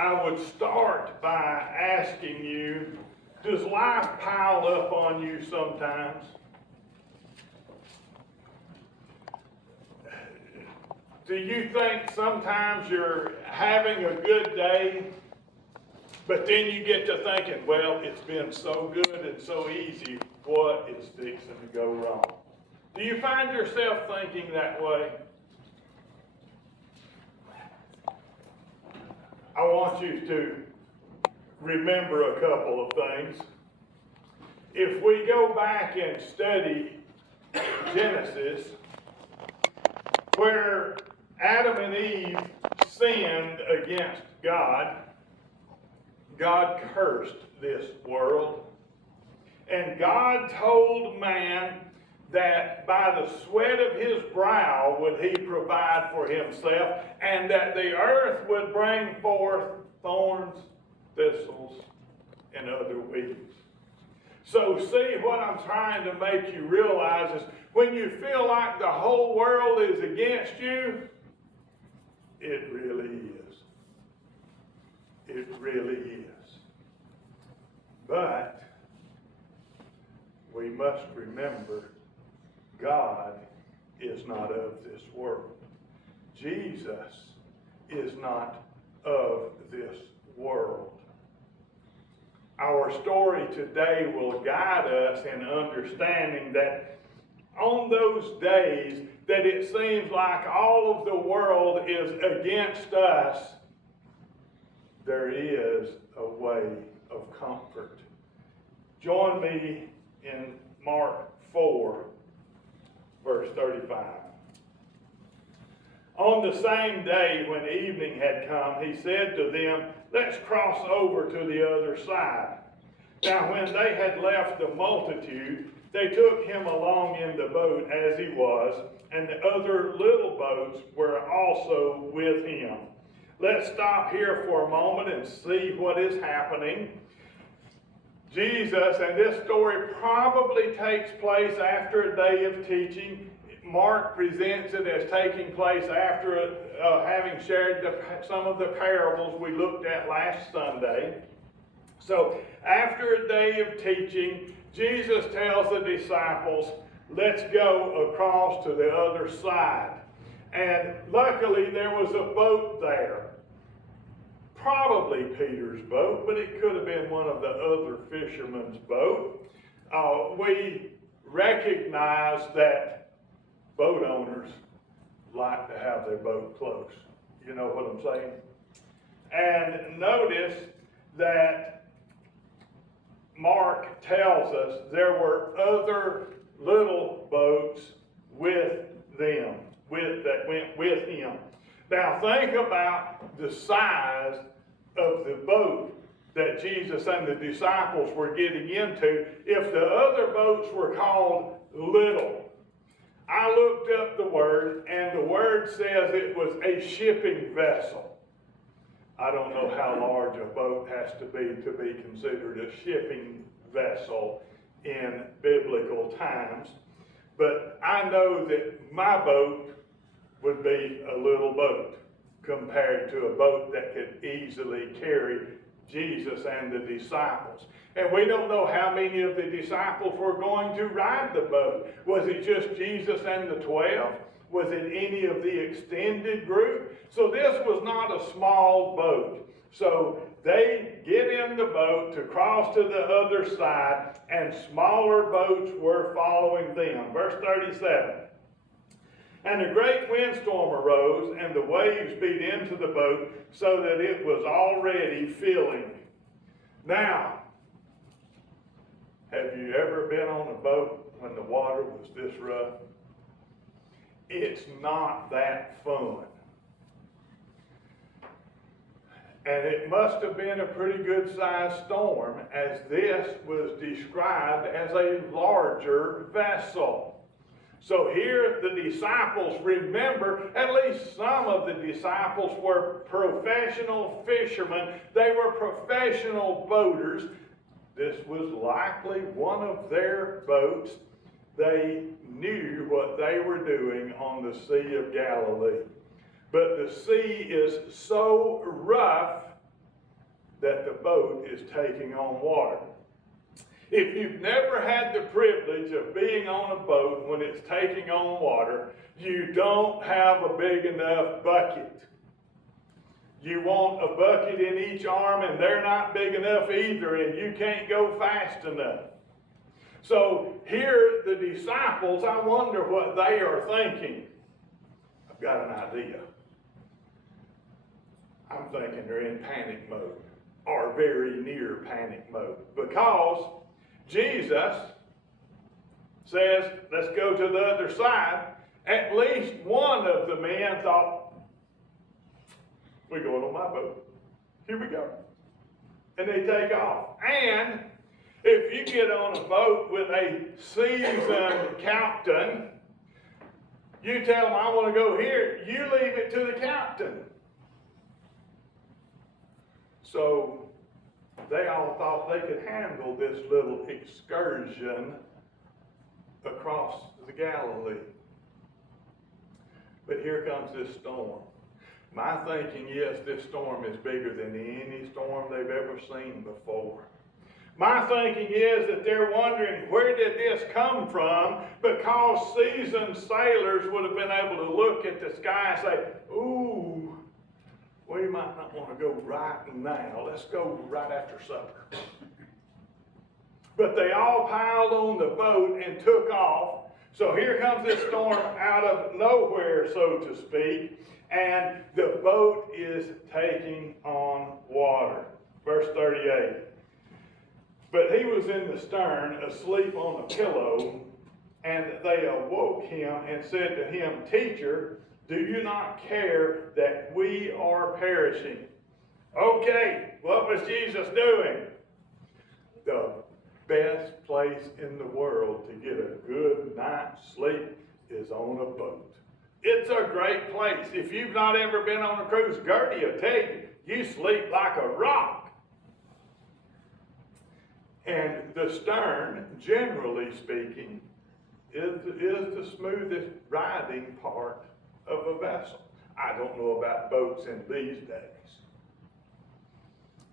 I would start by asking you, does life pile up on you sometimes? Do you think sometimes you're having a good day, but then you get to thinking, well, it's been so good and so easy, what is fixing to go wrong? Do you find yourself thinking that way? I want you to remember a couple of things. If we go back and study Genesis, where Adam and Eve sinned against God, God cursed this world. And God told man that by the sweat of his brow would he provide for himself, and that the earth would bring forth thorns, thistles, and other weeds. So see, what I'm trying to make you realize is when you feel like the whole world is against you, it really is. It really is. But we must remember, God is not of this world. Jesus is not of this world. Our story today will guide us in understanding that on those days that it seems like all of the world is against us, there is a way of comfort. Join me in Mark 4, verse 35. On the same day when evening had come, he said to them, let's cross over to the other side. Now when they had left the multitude, they took him along in the boat as he was, and the other little boats were also with him. Let's stop here for a moment and see what is happening. Jesus, and this story probably takes place after a day of teaching. Mark presents it as taking place after having shared some of the parables we looked at last Sunday. So after a day of teaching, Jesus tells the disciples, let's go across to the other side. And luckily there was a boat there. Probably Peter's boat, but it could have been one of the other fishermen's boat. We recognize that boat owners like to have their boat close. You know what I'm saying? And notice that Mark tells us there were other little boats with them, that went with him. Now think about the size of the boat that Jesus and the disciples were getting into. If the other boats were called little, I looked up the word, and the word says it was a shipping vessel. I don't know how large a boat has to be considered a shipping vessel in biblical times, but I know that my boat would be a little boat compared to a boat that could easily carry Jesus and the disciples. And we don't know how many of the disciples were going to ride the boat. Was it just Jesus and the 12? Was it any of the extended group? So this was not a small boat. So they get in the boat to cross to the other side, and smaller boats were following them. Verse 37. And a great windstorm arose, and the waves beat into the boat, so that it was already filling. Now, have you ever been on a boat when the water was this rough? It's not that fun. And it must have been a pretty good sized storm, as this was described as a larger vessel. So here the disciples, remember, at least some of the disciples were professional fishermen. They were professional boaters. This was likely one of their boats. They knew what they were doing on the Sea of Galilee. But the sea is so rough that the boat is taking on water. If you've never had the privilege of being on a boat when it's taking on water, you don't have a big enough bucket. You want a bucket in each arm, and they're not big enough either, and you can't go fast enough. So here, the disciples, I wonder what they are thinking. I've got an idea. I'm thinking they're in panic mode, or very near panic mode, because Jesus says, let's go to the other side. At least one of the men thought, we're going on my boat. Here we go. And they take off. And if you get on a boat with a seasoned captain, you tell him, I want to go here. You leave it to the captain. So they all thought they could handle this little excursion across the Galilee. But here comes this storm. My thinking is this storm is bigger than any storm they've ever seen before. My thinking is that they're wondering, where did this come from? Because seasoned sailors would have been able to look at the sky and say, ooh, we might not want to go right now. Let's go right after supper. But they all piled on the boat and took off. So here comes this storm out of nowhere, so to speak, and the boat is taking on water. Verse 38. But he was in the stern, asleep on a pillow, and they awoke him and said to him, Teacher, do you not care that we are perishing? Okay, what was Jesus doing? The best place in the world to get a good night's sleep is on a boat. It's a great place. If you've not ever been on a cruise, Gertie will tell you, you sleep like a rock. And the stern, generally speaking, is the smoothest riding part of a vessel. I don't know about boats in these days.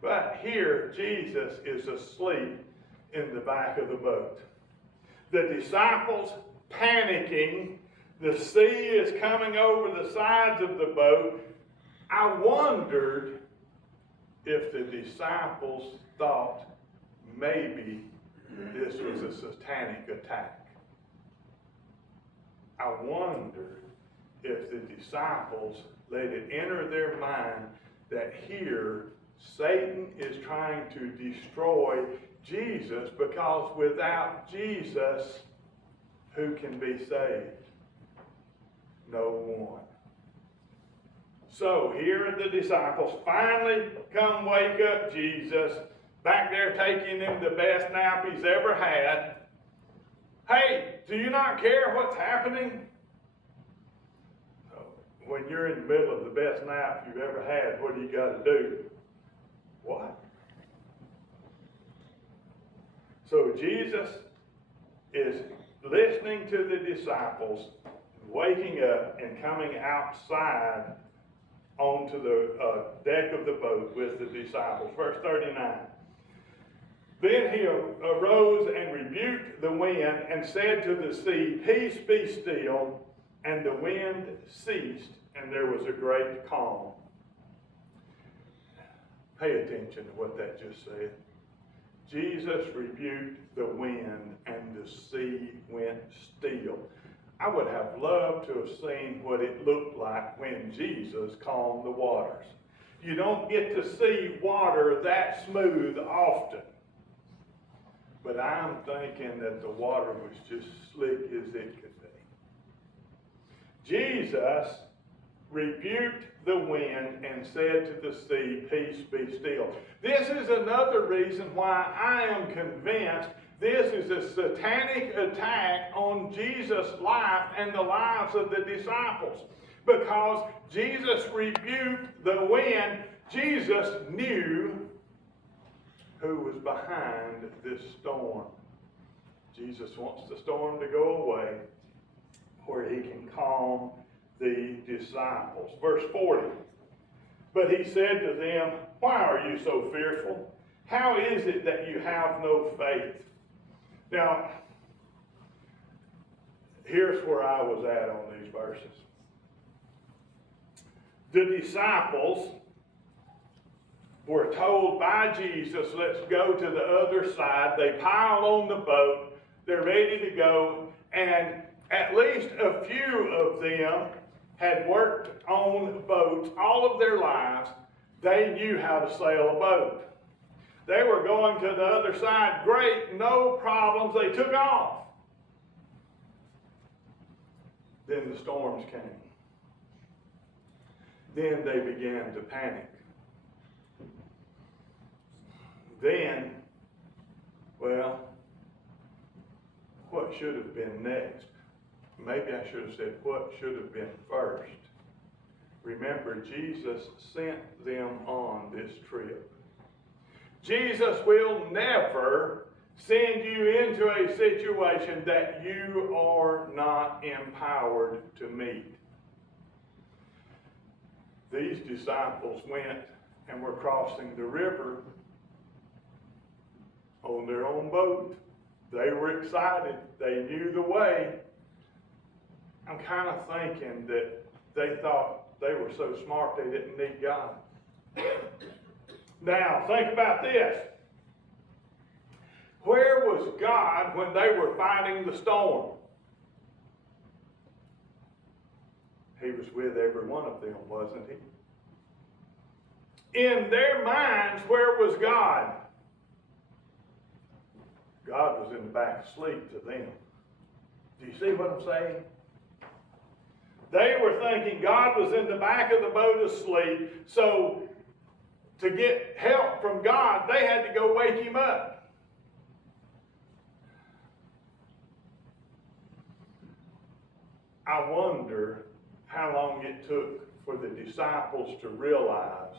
But here, Jesus is asleep in the back of the boat. The disciples panicking. The sea is coming over the sides of the boat. I wondered if the disciples thought maybe this was a satanic attack. I wondered if the disciples let it enter their mind that here Satan is trying to destroy Jesus, because without Jesus, who can be saved? No one. So here the disciples finally come wake up Jesus, back there taking him the best nap he's ever had. Hey, do you not care what's happening? When you're in the middle of the best nap you've ever had, what do you got to do? What? So Jesus is listening to the disciples, waking up and coming outside onto the deck of the boat with the disciples. Verse 39. Then he arose and rebuked the wind and said to the sea, Peace, be still. And the wind ceased, and there was a great calm. Pay attention to what that just said. Jesus rebuked the wind, and the sea went still. I would have loved to have seen what it looked like when Jesus calmed the waters. You don't get to see water that smooth often. But I'm thinking that the water was just slick as it could be. Jesus rebuked the wind and said to the sea, Peace, be still. This is another reason why I am convinced this is a satanic attack on Jesus' life and the lives of the disciples. Because Jesus rebuked the wind, Jesus knew who was behind this storm. Jesus wants the storm to go away where he can calm the disciples. Verse 40. But he said to them, why are you so fearful? How is it that you have no faith? Now, here's where I was at on these verses. The disciples were told by Jesus, let's go to the other side. They pile on the boat. They're ready to go. And at least a few of them had worked on boats all of their lives. They knew how to sail a boat. They were going to the other side. Great, no problems. They took off. Then the storms came. Then they began to panic. Then, well, what should have been next? Maybe I should have said what should have been first. Remember, Jesus sent them on this trip. Jesus will never send you into a situation that you are not empowered to meet. These disciples went and were crossing the river on their own boat. They were excited. They knew the way. I'm kind of thinking that they thought they were so smart they didn't need God. Now, think about this. Where was God when they were fighting the storm? He was with every one of them, wasn't he? In their minds, where was God? God was in the back asleep to them. Do you see what I'm saying? They were thinking God was in the back of the boat asleep, so to get help from God, they had to go wake him up. I wonder how long it took for the disciples to realize,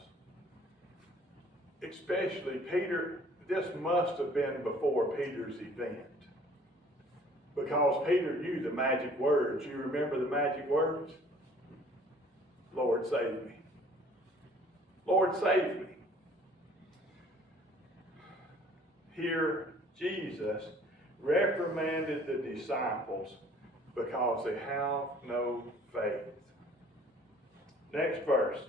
especially Peter. This must have been before Peter's event, because Peter knew the magic words. You remember the magic words? Lord, save me. Lord, save me. Here, Jesus reprimanded the disciples because they have no faith. Next verse.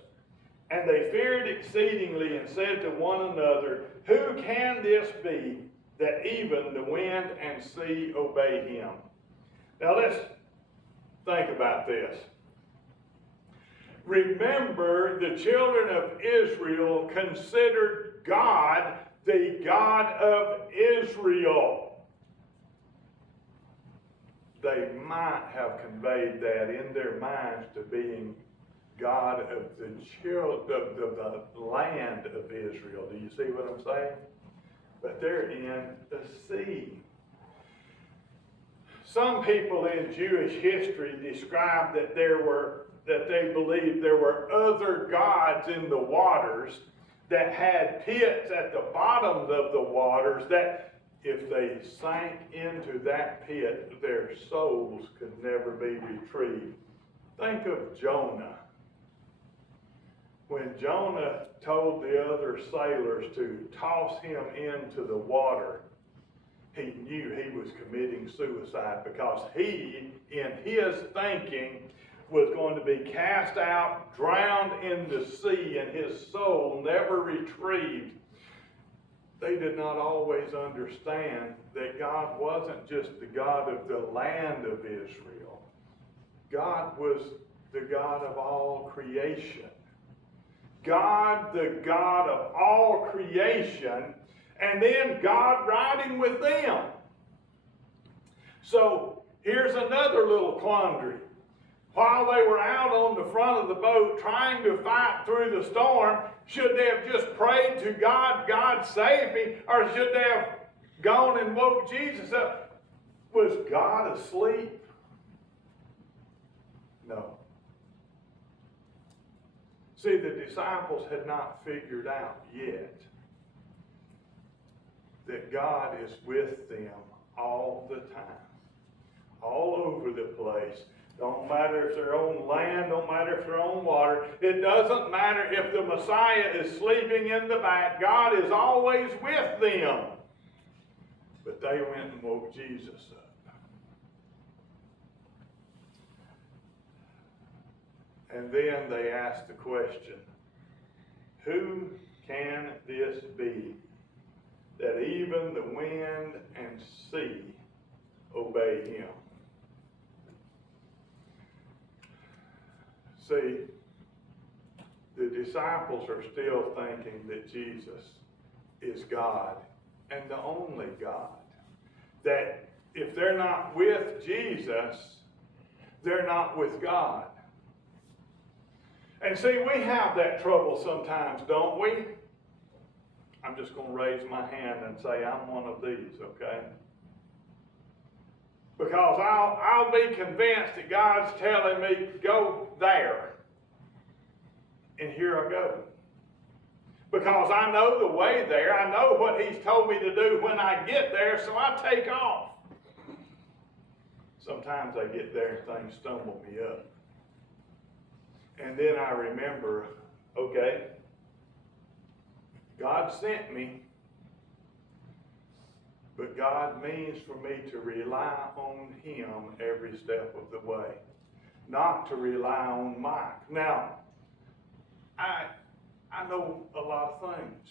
And they feared exceedingly and said to one another, who can this be that even the wind and sea obey him? Now let's think about this. Remember, the children of Israel considered God the God of Israel. They might have conveyed that in their minds to being God of the children of the land of Israel. Do you see what I'm saying? But they're in the sea. Some people in Jewish history describe that they believed there were other gods in the waters that had pits at the bottoms of the waters that if they sank into that pit, their souls could never be retrieved. Think of Jonah. When Jonah told the other sailors to toss him into the water, he knew he was committing suicide because he, in his thinking, was going to be cast out, drowned in the sea, and his soul never retrieved. They did not always understand that God wasn't just the God of the land of Israel. God was the God of all creation. God, the God of all creation, and then God riding with them. So here's another little quandary. While they were out on the front of the boat trying to fight through the storm, should they have just prayed to God, God save me, or should they have gone and woke Jesus up? Was God asleep? No. See, the disciples had not figured out yet that God is with them all the time, all over the place. Don't matter if they're on land, don't matter if they're on water. It doesn't matter if the Messiah is sleeping in the back. God is always with them. But they went and woke Jesus up. And then they asked the question, who can this be that even the wind and sea obey him? See, the disciples are still thinking that Jesus is God and the only God. That if they're not with Jesus, they're not with God. And see, we have that trouble sometimes, don't we? I'm just going to raise my hand and say I'm one of these, okay? Because I'll be convinced that God's telling me, go there. And here I go. Because I know the way there. I know what he's told me to do when I get there, so I take off. Sometimes I get there and things stumble me up. And then I remember, okay, God sent me, but God means for me to rely on him every step of the way, not to rely on Mike. Now, I know a lot of things.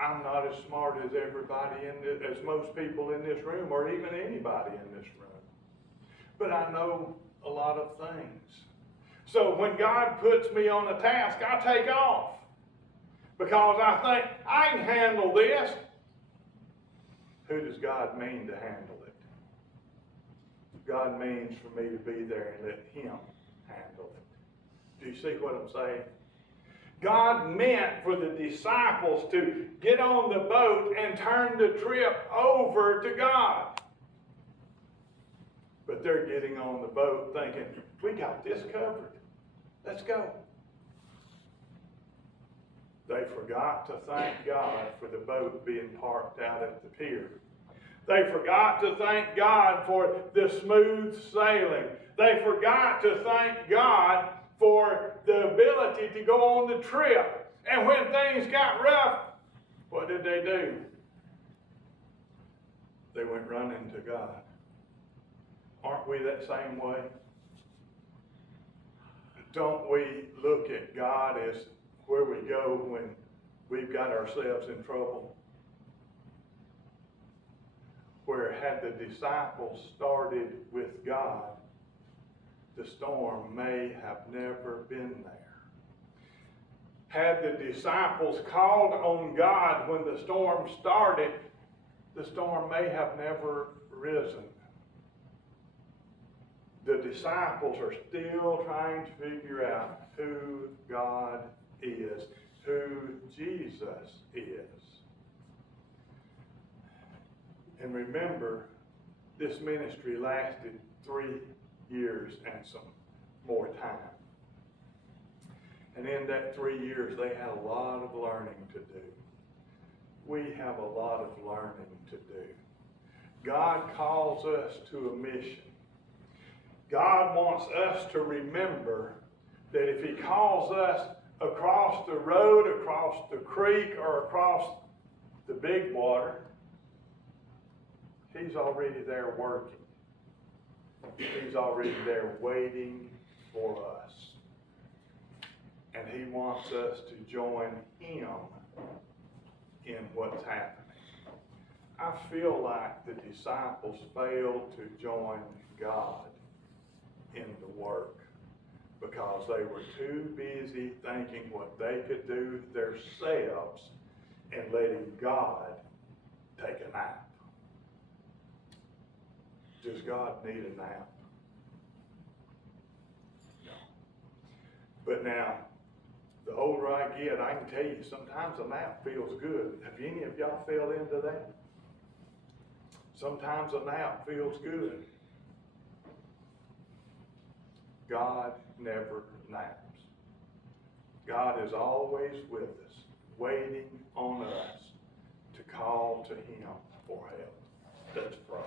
I'm not as smart as everybody as most people in this room, or even anybody in this room. But I know a lot of things. So when God puts me on a task, I take off. Because I think, I can handle this. Who does God mean to handle it? God means for me to be there and let him handle it. Do you see what I'm saying? God meant for the disciples to get on the boat and turn the trip over to God. But they're getting on the boat thinking, we got this covered. Let's go. They forgot to thank God for the boat being parked out at the pier. They forgot to thank God for the smooth sailing. They forgot to thank God for the ability to go on the trip. And when things got rough, what did they do? They went running to God. Aren't we that same way? Don't we look at God as where we go when we've got ourselves in trouble? Where had the disciples started with God, the storm may have never been there. Had the disciples called on God when the storm started, the storm may have never risen. The disciples are still trying to figure out who God is, who Jesus is. And remember, this ministry lasted 3 years and some more time. And in that 3 years, they had a lot of learning to do. We have a lot of learning to do. God calls us to a mission. God wants us to remember that if he calls us across the road, across the creek, or across the big water, he's already there working. He's already there waiting for us. And he wants us to join him in what's happening. I feel like the disciples failed to join God in the work because they were too busy thinking what they could do themselves and letting God take a nap. Does God need a nap? No. But now, the older I get, I can tell you, sometimes a nap feels good. Have any of y'all fell into that? Sometimes a nap feels good. God never naps. God is always with us, waiting on us to call to him for help. Let's pray.